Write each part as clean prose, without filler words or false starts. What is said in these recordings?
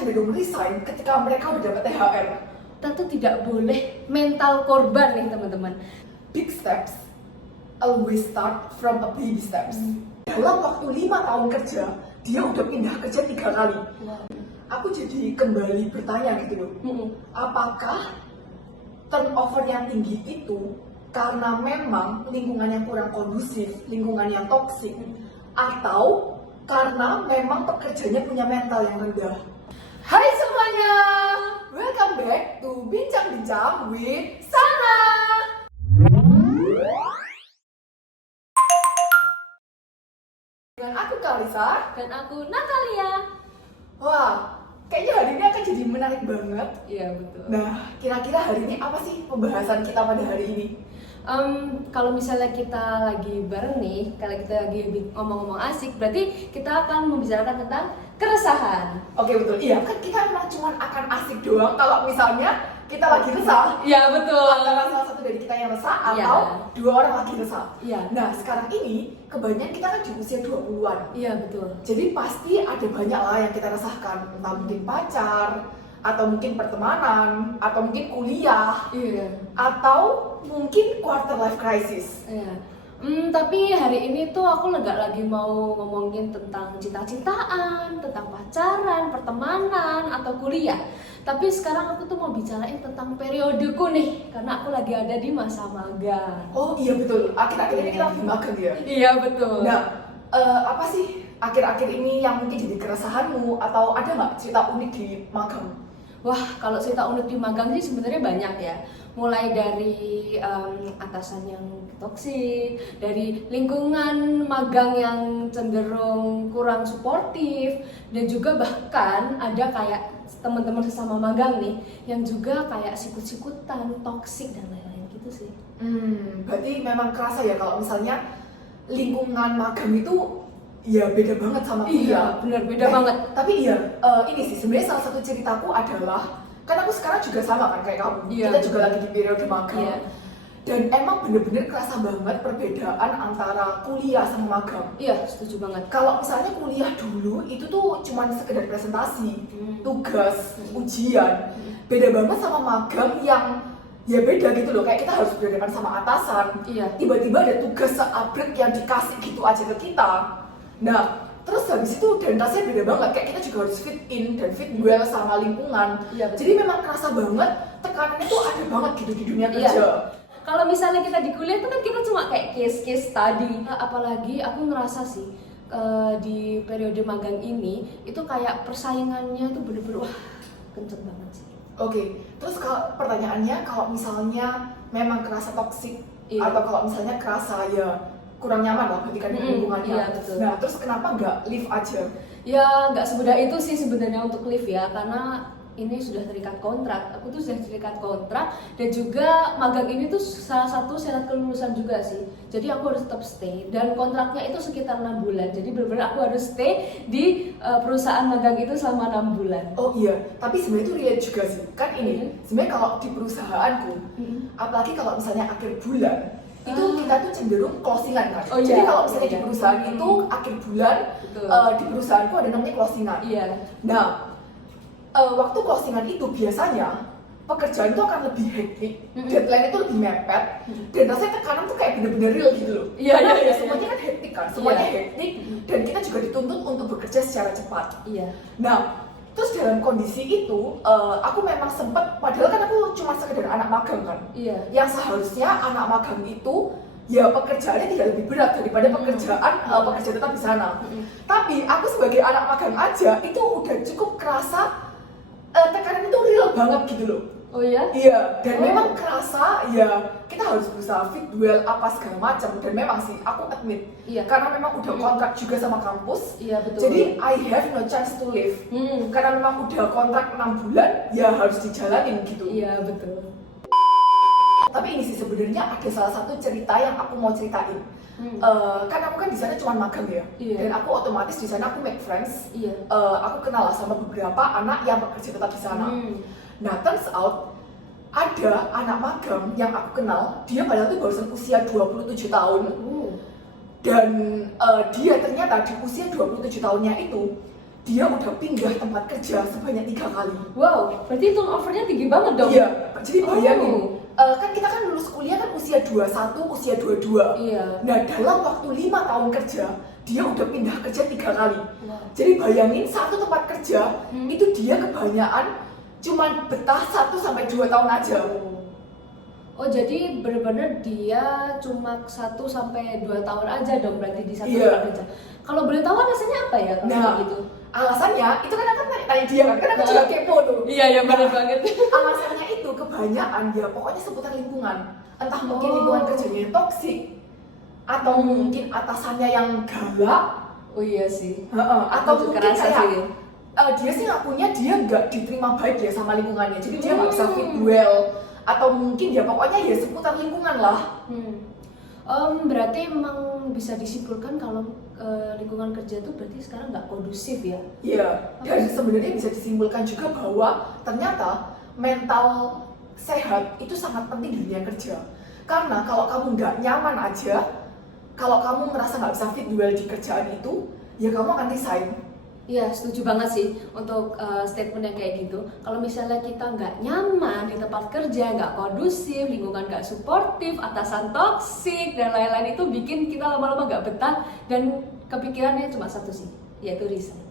cenderung resign ketika mereka udah dapat THR. Tentu tidak boleh mental korban nih teman-teman. Big steps always start from a baby steps. Dalam waktu 5 tahun kerja, dia udah pindah kerja 3 kali. Aku jadi kembali bertanya gitu loh, apakah turnover yang tinggi itu karena memang lingkungan yang kurang kondusif, lingkungan yang toksik, atau karena memang pekerjanya punya mental yang rendah? Hai semuanya, welcome back to Bincang-Bincang with Sana. Dengan aku Kalisa Dan aku Natalia. Wah, kayaknya hari ini akan jadi menarik banget. Iya betul. Nah, kira-kira hari ini apa sih pembahasan kita pada hari ini? Kalau misalnya kita lagi bareng nih, kalau kita lagi ngomong-ngomong asik, berarti kita akan membicarakan tentang keresahan. Oke betul, iya kan kita memang cuma akan asik doang kalau misalnya kita lagi resah. Iya betul. Antara salah satu dari kita yang resah atau dua orang lagi resah. Iya. Nah sekarang ini kebanyakan kita kan di usia 20-an. Iya betul. Jadi pasti ada banyak lah yang kita resahkan, entah mungkin pacar, atau mungkin pertemanan, atau mungkin kuliah, atau mungkin quarter life crisis. Iya. Tapi hari ini tuh aku nggak lagi mau ngomongin tentang cinta-cintaan, tentang pacaran, pertemanan, atau kuliah. Tapi sekarang aku tuh mau bicarain tentang periodeku nih, karena aku lagi ada di masa magang. Oh iya betul, akhir-akhir ini kita lagi magang ya? Iya betul. Nah, apa sih akhir-akhir ini yang mungkin jadi keresahanmu, atau ada nggak cerita unik di magang? Wah, kalau cerita unik di magang sih sebenarnya banyak ya. Mulai dari atasan yang toksik, dari lingkungan magang yang cenderung kurang suportif, dan juga bahkan ada kayak teman-teman sesama magang nih yang juga kayak sikut-sikutan, toksik dan lain-lain gitu sih. Berarti memang kerasa ya kalau misalnya lingkungan magang itu ya beda banget sama kuliah. Iya, benar beda banget. Tapi iya, ini sih sebenarnya salah satu ceritaku adalah kan aku sekarang juga sama kan kayak kamu. Iya, kita juga lagi di periode magang. Iya. Dan emang bener-bener kerasa banget perbedaan antara kuliah sama magang. Iya, setuju banget. Kalau misalnya kuliah dulu itu tuh cuma sekedar presentasi, tugas, ujian. Beda banget sama magang yang ya beda gitu loh, kayak kita harus berhadapan sama atasan. Iya. Tiba-tiba ada tugas seabrek yang dikasih gitu aja ke kita. Nah, terus habis itu dan tasnya beda banget, kayak kita juga harus fit in dan fit well sama lingkungan. Iya, betul. Jadi memang kerasa banget tekanan itu ada banget gitu di dunia kerja. Iya. Kalau misalnya kita di kuliah itu kan kita cuma kayak case study. Apalagi aku ngerasa sih di periode magang ini itu kayak persaingannya tuh bener-bener wah kenceng banget sih. Oke, terus kalau pertanyaannya kalau misalnya memang kerasa toksik atau kalau misalnya kerasa ya kurang nyaman lah ketika di lingkungannya. Iya, betul. Nah, terus kenapa nggak leave aja? Ya nggak semudah itu sih sebenarnya untuk leave ya, karena ini sudah terikat kontrak. Aku tuh sudah terikat kontrak dan juga magang ini tuh salah satu syarat kelulusan juga sih. Jadi aku harus tetap stay dan kontraknya itu sekitar 6 bulan. Jadi benar-benar aku harus stay di perusahaan magang itu selama 6 bulan. Oh iya, tapi sebenarnya itu relate juga sih. Kan ini sebenarnya kalau di perusahaanku, apalagi kalau misalnya akhir bulan, itu kita tuh cenderung closingan kan. Oh, jadi iya. kalau misalnya di perusahaan itu akhir bulan, di perusahaanku ada namanya closingan. Iya. Nah, waktu closingan itu biasanya pekerjaan itu akan lebih hektik, deadline itu lebih mepet, dan rasanya tekanan tuh kayak bener-bener real gitu loh. Iya, Karena iya, semuanya kan hektik kan, semuanya hektik, dan kita juga dituntut untuk bekerja secara cepat. Iya. Nah, terus dalam kondisi itu, aku memang sempet, padahal kan aku cuma sekedar anak magang kan. Iya. Yang seharusnya anak magang itu, ya pekerjaannya tidak lebih berat daripada pekerjaan pekerja tetap di sana. Tapi aku sebagai anak magang aja, itu udah cukup kerasa tekanan itu real banget gitu loh. Oh ya? Iya, dan memang kerasa ya kita harus berusaha fit well apa segala macam, dan memang sih aku admit karena memang udah kontrak juga sama kampus. Iya betul. Jadi I have no chance to leave. Karena memang udah kontrak 6 bulan ya harus dijalanin gitu. Iya betul. Tapi ini sih sebenarnya ada salah satu cerita yang aku mau ceritain. Kan aku kan di sana cuma magang ya, dan aku otomatis di sana aku make friends. Aku kenal lah sama beberapa anak yang bekerja tetap di sana. Nah, turns out ada anak magang yang aku kenal, dia padahal tuh barusan usia 27 tahun. Dan dia ternyata di usia 27 tahunnya itu, dia udah pindah tempat kerja sebanyak 3 kali. Wow, berarti turnovernya tinggi banget dong. Iya, jadi bayangin, Oh. kan kita kan lulus kuliah kan usia 21, usia 22. Iya. Nah, dalam waktu 5 tahun kerja, dia udah pindah kerja 3 kali. Wow. Jadi bayangin satu tempat kerja, itu dia kebanyakan cuma betah 1-2 tahun aja. Oh, jadi benar-benar dia cuma 1-2 tahun aja dong berarti di satu Iya. tempat kerja. Kalau boleh tahu alasannya apa ya kalau Nah, gitu? alasannya, itu kan akan tanya dia kan, aku juga kepo tuh. Iya, benar Nah, banget. alasannya itu kebanyakan ya pokoknya seputar lingkungan. Entah mungkin Oh. lingkungan kerjanya yang toksik, atau mungkin atasannya yang galak, Oh iya sih. atau Aku juga mungkin rasa kayak sih. dia sih ngakunya dia nggak diterima baik ya sama lingkungannya, jadi dia nggak bisa fit well, atau mungkin ya pokoknya ya seputar lingkungan lah. Berarti memang bisa disimpulkan kalau lingkungan kerja itu berarti sekarang nggak kondusif ya? Iya, dan sebenarnya bisa disimpulkan juga bahwa ternyata mental sehat itu sangat penting di dunia kerja. Karena kalau kamu nggak nyaman aja, kalau kamu merasa nggak bisa fit well di kerjaan itu, ya kamu akan resign. Iya, setuju banget sih untuk statement yang kayak gitu. Kalau misalnya kita nggak nyaman di tempat kerja, nggak kondusif, lingkungan nggak suportif, atasan toksik dan lain-lain, itu bikin kita lama-lama nggak betah dan kepikirannya cuma satu sih, yaitu resign.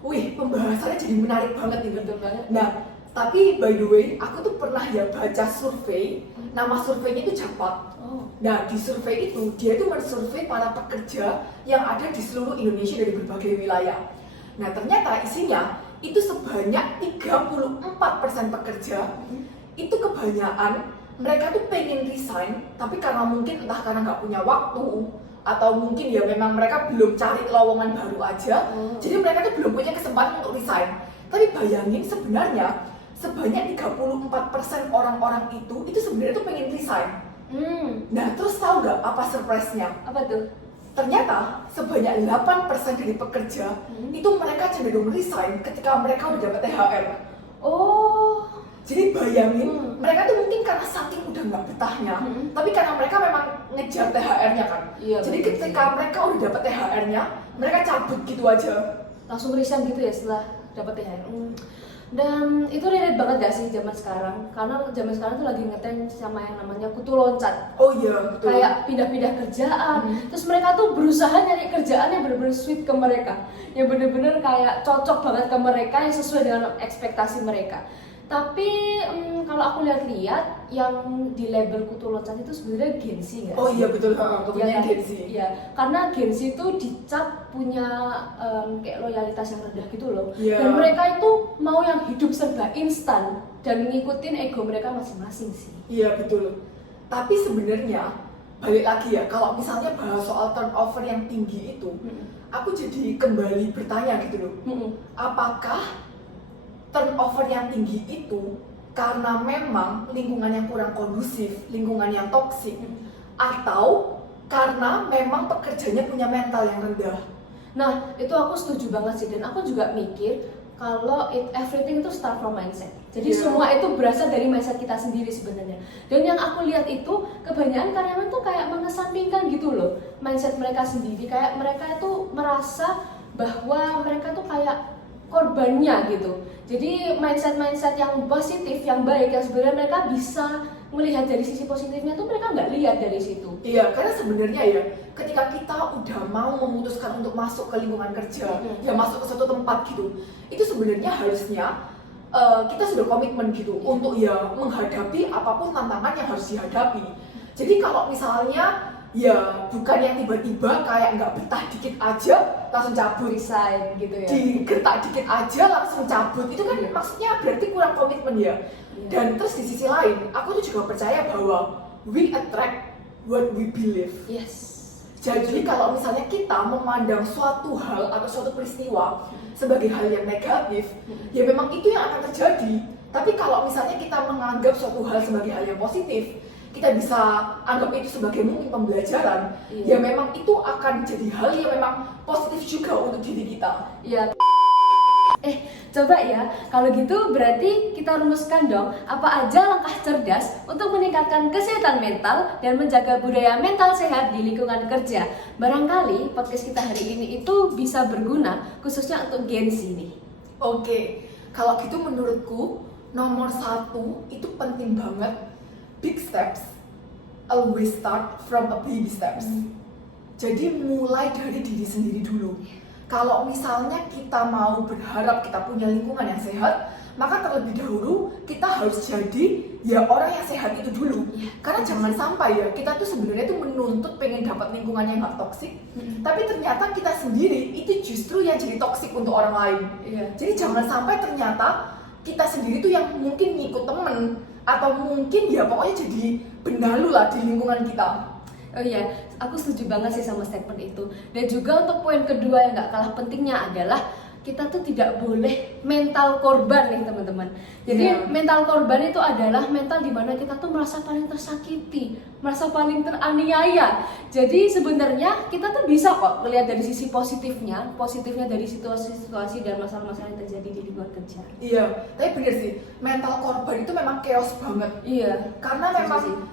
Wih, pembahasannya jadi menarik banget nih. Betul banget. Nah, tapi by the way, aku tuh pernah ya baca survei, nama surveinya itu Japat. Oh. Nah, di survei itu, dia itu mensurvei para pekerja yang ada di seluruh Indonesia dari berbagai wilayah. Nah, ternyata isinya itu sebanyak 34% pekerja, itu kebanyakan mereka tuh pengen resign, tapi karena mungkin entah karena nggak punya waktu, atau mungkin ya memang mereka belum cari lowongan baru aja, jadi mereka tuh belum punya kesempatan untuk resign. Tapi bayangin sebenarnya, sebanyak 34% orang-orang itu sebenarnya tuh pengen resign. Nah, terus tahu nggak apa surprise-nya? Apa tuh? Ternyata sebanyak 8% dari pekerja itu mereka cenderung resign ketika mereka udah dapat THR. Oh. Jadi bayangin, mereka tuh mungkin karena saking udah nggak betahnya, tapi karena mereka memang ngejar THR-nya kan. Iya, Jadi betul ketika mereka udah dapat THR-nya, mereka cabut gitu aja. Langsung resign gitu ya setelah dapat THR. Dan itu relate banget gak sih zaman sekarang? Karena zaman sekarang tuh lagi ngetren sama yang namanya kutu loncat. Oh iya, betul. Kayak pindah-pindah kerjaan. Terus mereka tuh berusaha nyari kerjaan yang bener-bener sweet ke mereka, yang bener-bener kayak cocok banget ke mereka, yang sesuai dengan ekspektasi mereka. Tapi kalau aku lihat-lihat yang di label kutu loncat itu sebenarnya Gen Z nggak? Oh iya betul, Ya kemudian kan? Gen Z. Iya, karena Gen Z itu dicap punya kayak loyalitas yang rendah gitu loh. Iya. Dan mereka itu mau yang hidup serba instan dan ngikutin ego mereka masing-masing sih. Iya betul. Tapi sebenarnya balik lagi ya, kalau misalnya bahas soal turnover yang tinggi itu, aku jadi kembali bertanya gitu loh. Apakah turnover yang tinggi itu karena memang lingkungan yang kurang kondusif, lingkungan yang toksik, atau karena memang pekerjanya punya mental yang rendah? Nah, itu aku setuju banget sih, dan aku juga mikir kalau everything itu start from mindset. Jadi semua itu berasal dari mindset kita sendiri sebenarnya. Dan yang aku lihat itu kebanyakan karyawan tuh kayak mengesampingkan gitu loh mindset mereka sendiri. Kayak mereka itu merasa bahwa mereka tuh kayak korbannya gitu. Jadi mindset yang positif, yang baik, yang sebenarnya mereka bisa melihat dari sisi positifnya tuh mereka nggak lihat dari situ. Iya, karena sebenarnya ya, ketika kita udah mau memutuskan untuk masuk ke lingkungan kerja, ya masuk ke suatu tempat gitu, itu sebenarnya harusnya kita sudah komitmen gitu untuk ya menghadapi apapun tantangan yang harus dihadapi. Jadi kalau misalnya ya bukan yang tiba-tiba kayak nggak betah dikit aja langsung cabut, Resign gitu ya. digertak dikit aja langsung cabut, itu kan maksudnya berarti kurang komitmen ya. Dan terus di sisi lain, aku tuh juga percaya bahwa we attract what we believe. Yes. Jadi kalau misalnya kita memandang suatu hal atau suatu peristiwa sebagai hal yang negatif, ya memang itu yang akan terjadi. Tapi kalau misalnya kita menganggap suatu hal sebagai hal yang positif, kita bisa anggap itu sebagai mungkin pembelajaran, ya memang itu akan jadi hal yang memang positif juga untuk diri kita. Iya. Coba ya, kalau gitu berarti kita rumuskan dong apa aja langkah cerdas untuk meningkatkan kesehatan mental dan menjaga budaya mental sehat di lingkungan kerja. Barangkali podcast kita hari ini itu bisa berguna khususnya untuk Gen Z nih. Oke, kalau gitu menurutku nomor 1 itu penting banget. Big steps always start from a baby steps. Jadi mulai dari diri sendiri dulu. Kalau misalnya kita mau berharap kita punya lingkungan yang sehat, maka terlebih dahulu kita harus jadi ya orang yang sehat itu dulu. Karena jangan sampai ya kita tuh sebenarnya tuh menuntut pengen dapat lingkungan yang gak toksik, tapi ternyata kita sendiri itu justru yang jadi toksik untuk orang lain. Jadi jangan sampai ternyata kita sendiri tuh yang mungkin ngikut temen atau mungkin ya pokoknya jadi benalu lah di lingkungan kita. Oh iya, aku setuju banget sih sama statement itu. Dan juga untuk poin kedua yang gak kalah pentingnya adalah kita tuh tidak boleh mental korban nih teman-teman. Jadi mental korban itu adalah mental dimana kita tuh merasa paling tersakiti, merasa paling teraniaya. Jadi sebenarnya kita tuh bisa kok melihat dari sisi positifnya dari situasi-situasi dan masalah-masalah yang terjadi di lingkungan kerja. Iya, tapi bener sih, mental korban itu memang chaos banget. Iya. Karena memang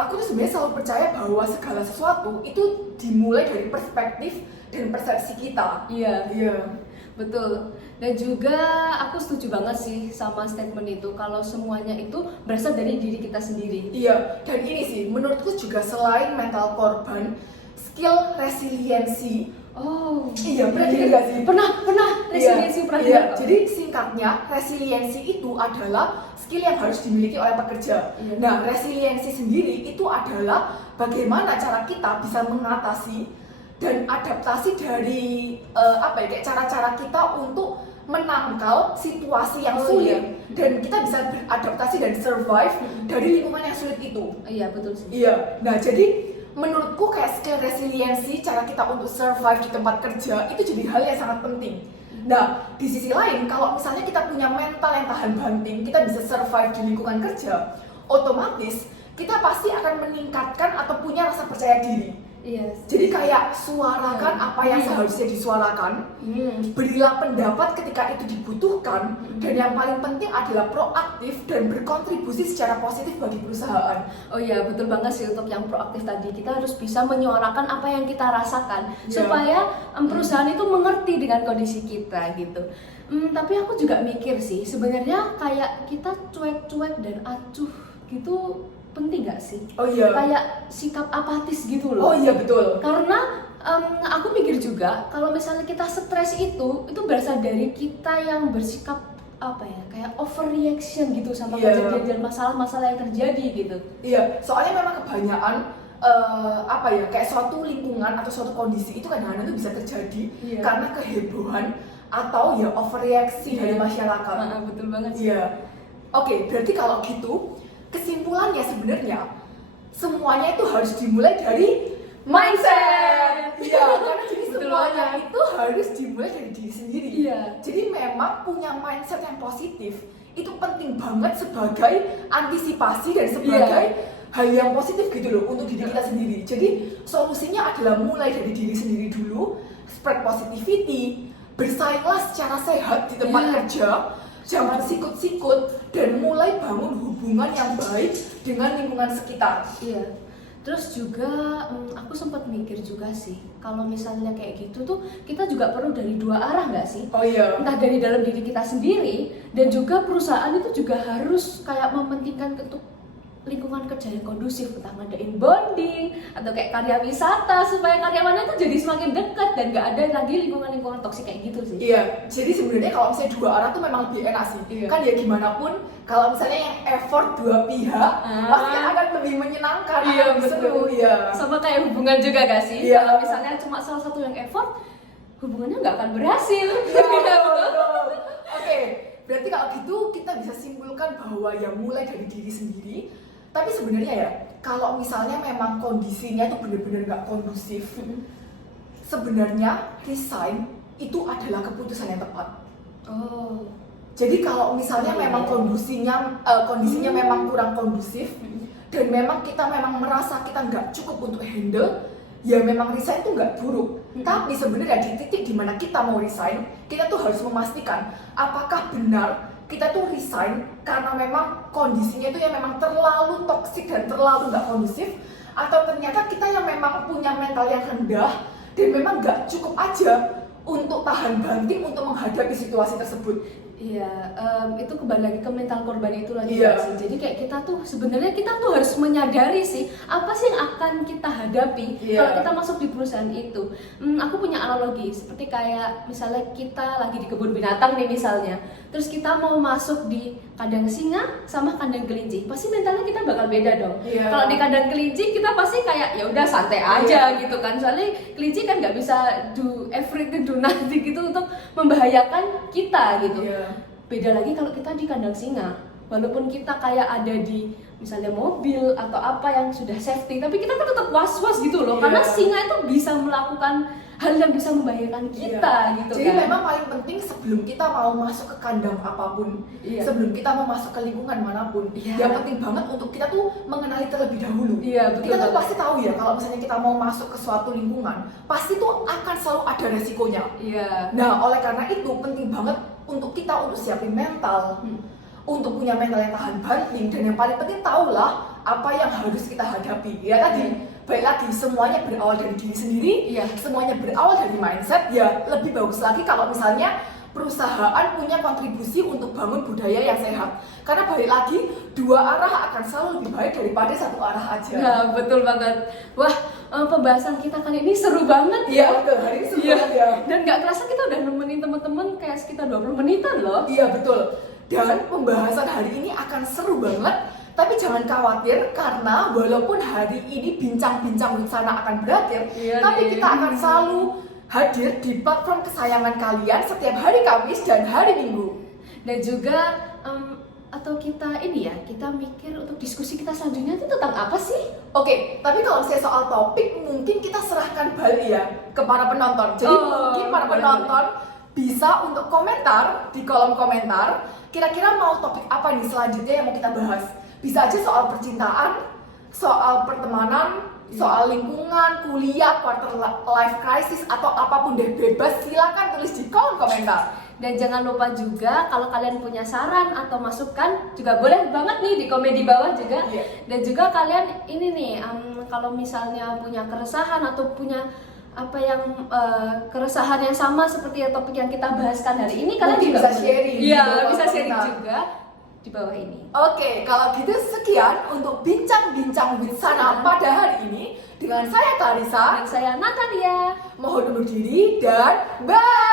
aku tuh sebenarnya selalu percaya bahwa segala sesuatu itu dimulai dari perspektif dan persepsi kita. Iya. Betul. Dan juga aku setuju banget sih sama statement itu kalau semuanya itu berasal dari diri kita sendiri. Iya, dan ini sih menurutku juga selain mental korban, skill resiliensi. Oh, iya, pernah dengar nggak sih? Pernah resiliensi pernah dengar. Jadi singkatnya resiliensi itu adalah skill yang harus dimiliki oleh pekerja. Nah, resiliensi sendiri itu adalah bagaimana cara kita bisa mengatasi dan adaptasi dari kayak cara-cara kita untuk menangkal situasi yang sulit dan kita bisa beradaptasi dan survive dari lingkungan yang sulit itu. Iya, betul sih. Iya. Nah, jadi menurutku kayak skill resiliensi, cara kita untuk survive di tempat kerja itu jadi hal yang sangat penting. Nah, di sisi lain kalau misalnya kita punya mental yang tahan banting, kita bisa survive di lingkungan kerja, otomatis kita pasti akan meningkatkan atau punya rasa percaya diri. Iya. Jadi kayak suarakan apa yang seharusnya disuarakan, berilah pendapat ketika itu dibutuhkan, dan yang paling penting adalah proaktif dan berkontribusi secara positif bagi perusahaan. Oh iya, betul banget sih untuk yang proaktif tadi. Kita harus bisa menyuarakan apa yang kita rasakan supaya perusahaan itu mengerti dengan kondisi kita gitu. Tapi aku juga mikir sih, sebenarnya kayak kita cuek-cuek dan acuh gitu penting gak sih? Oh iya. Kayak sikap apatis gitu loh. Oh iya, betul. Karena aku mikir juga kalau misalnya kita stres itu berasal dari kita yang bersikap kayak overreaction gitu sama kejadian dan masalah-masalah yang terjadi gitu. Iya, soalnya memang kebanyakan kayak suatu lingkungan atau suatu kondisi itu kadang-kadang tuh bisa terjadi karena kehebohan atau ya overreaksi dari masyarakat. Betul banget sih. Iya. Oke, berarti kalau gitu kesimpulannya sebenarnya semuanya itu harus dimulai dari mindset. Iya, karena jadi semuanya itu harus dimulai dari diri sendiri. Iya. Jadi memang punya mindset yang positif itu penting banget sebagai antisipasi dan sebagai hal yang positif gitu loh untuk diri kita sendiri. Jadi solusinya adalah mulai dari diri sendiri dulu, spread positivity, bersainglah secara sehat di tempat kerja. Jangan sikut-sikut dan mulai bangun hubungan yang baik dengan lingkungan sekitar. Iya. Terus juga aku sempat mikir juga sih, kalau misalnya kayak gitu tuh kita juga perlu dari dua arah nggak sih? Oh iya. Entah dari dalam diri kita sendiri dan juga perusahaan itu juga harus kayak mementingkan untuk lingkungan kerja yang kondusif, entah ngadain bonding atau kayak karya wisata supaya karyawannya tuh jadi semakin dekat dan nggak ada lagi lingkungan-lingkungan toksik kayak gitu sih. Iya, jadi sebenarnya kalau misalnya dua arah tuh memang lebih enak sih. Kan ya gimana pun kalau misalnya yang effort dua pihak pasti akan lebih menyenangkan, lebih seru. Iya. Sama kayak hubungan juga gak sih? Iya. Kalau misalnya cuma salah satu yang effort, hubungannya nggak akan berhasil. Iya, betul. Oke, berarti kalau gitu kita bisa simpulkan bahwa ya mulai dari diri sendiri. Tapi sebenarnya ya, kalau misalnya memang kondisinya itu benar-benar nggak kondusif, sebenarnya resign itu adalah keputusan yang tepat. Oh. Jadi kalau misalnya memang kondisinya memang kurang kondusif dan memang kita merasa kita nggak cukup untuk handle, ya memang resign tuh nggak buruk. Tapi sebenarnya di titik dimana kita mau resign, kita tuh harus memastikan apakah benar kita tuh resign karena memang kondisinya itu yang memang terlalu toksik dan terlalu nggak kondusif, atau ternyata kita yang memang punya mental yang rendah dan memang nggak cukup aja untuk tahan banting untuk menghadapi situasi tersebut. Iya, itu kembali lagi ke mental korban itu lagi Iya. sih. Jadi kayak kita tuh sebenarnya kita tuh harus menyadari sih apa sih yang akan kita hadapi Iya. kalau kita masuk di perusahaan itu. Aku punya analogi seperti kayak misalnya kita lagi di kebun binatang nih misalnya, terus kita mau masuk di kandang singa sama kandang kelinci, pasti mentalnya kita bakal beda dong. Iya. Kalau di kandang kelinci kita pasti kayak ya udah santai aja gitu kan, soalnya kelinci kan nggak bisa do everything do nothing gitu untuk membahayakan kita gitu. Iya. Beda lagi kalau kita di kandang singa, walaupun kita kayak ada di misalnya mobil atau apa yang sudah safety, tapi kita kan tetap was-was gitu loh. Iya. Karena singa itu bisa melakukan hal yang bisa membahayakan kita gitu. Jadi kan. memang paling penting sebelum kita mau masuk ke kandang apapun, Iya. sebelum kita mau masuk ke lingkungan manapun, Iya. yang penting banget untuk kita tuh mengenali terlebih dahulu. Iya, betul Kita tuh banget. pasti tahu ya kalau misalnya kita mau masuk ke suatu lingkungan, pasti tuh akan selalu ada resikonya. Iya. Nah, oleh karena itu penting banget untuk kita untuk siapin mental, untuk punya mental yang tahan banting, dan yang paling penting tahulah apa yang harus kita hadapi. Ya tadi, baik lagi semuanya berawal dari diri sendiri, Iya. semuanya berawal dari mindset. Ya lebih bagus lagi kalau misalnya perusahaan punya kontribusi untuk bangun budaya yang sehat. Karena balik lagi, dua arah akan selalu lebih baik daripada satu arah aja. Nah, betul banget. Wah, pembahasan kita kali ini seru banget Iya, ya. betul. Hari ini seru Iya. banget ya. Dan nggak kerasa kita udah nemenin teman-teman kayak sekitar 20 menitan loh. Iya, betul. Dan pembahasan hari ini akan seru banget. Tapi jangan khawatir karena walaupun hari ini bincang-bincang sana akan berakhir, Iya tapi nih. kita akan selalu hadir di platform kesayangan kalian setiap hari Kamis dan hari Minggu. Dan juga atau kita ini ya, kita mikir untuk diskusi kita selanjutnya itu tentang apa sih? Oke, tapi kalau saya soal topik mungkin kita serahkan balik ya ke para penonton. Jadi mungkin para boleh, penonton bisa untuk komentar di kolom komentar kira-kira mau topik apa nih selanjutnya yang mau kita bahas. Bisa aja soal percintaan, soal pertemanan, soal lingkungan, kuliah, quarter life crisis, atau apapun deh, bebas silakan tulis di kolom komentar. Dan jangan lupa juga kalau kalian punya saran atau masukan juga boleh banget nih di komen di bawah juga. Iya. Dan juga kalian ini nih kalau misalnya punya keresahan atau punya apa yang keresahan yang sama seperti topik yang kita bahaskan hari ini, kalian Mungkin juga bisa sharing di Iya, bawah bisa sharing komentar. juga di bawah ini. Oke, kalau gitu sekian untuk bincang-bincang with Sana pada hari ini dengan saya Clarissa. Dan saya Natalia. Mohon undur diri dan bye.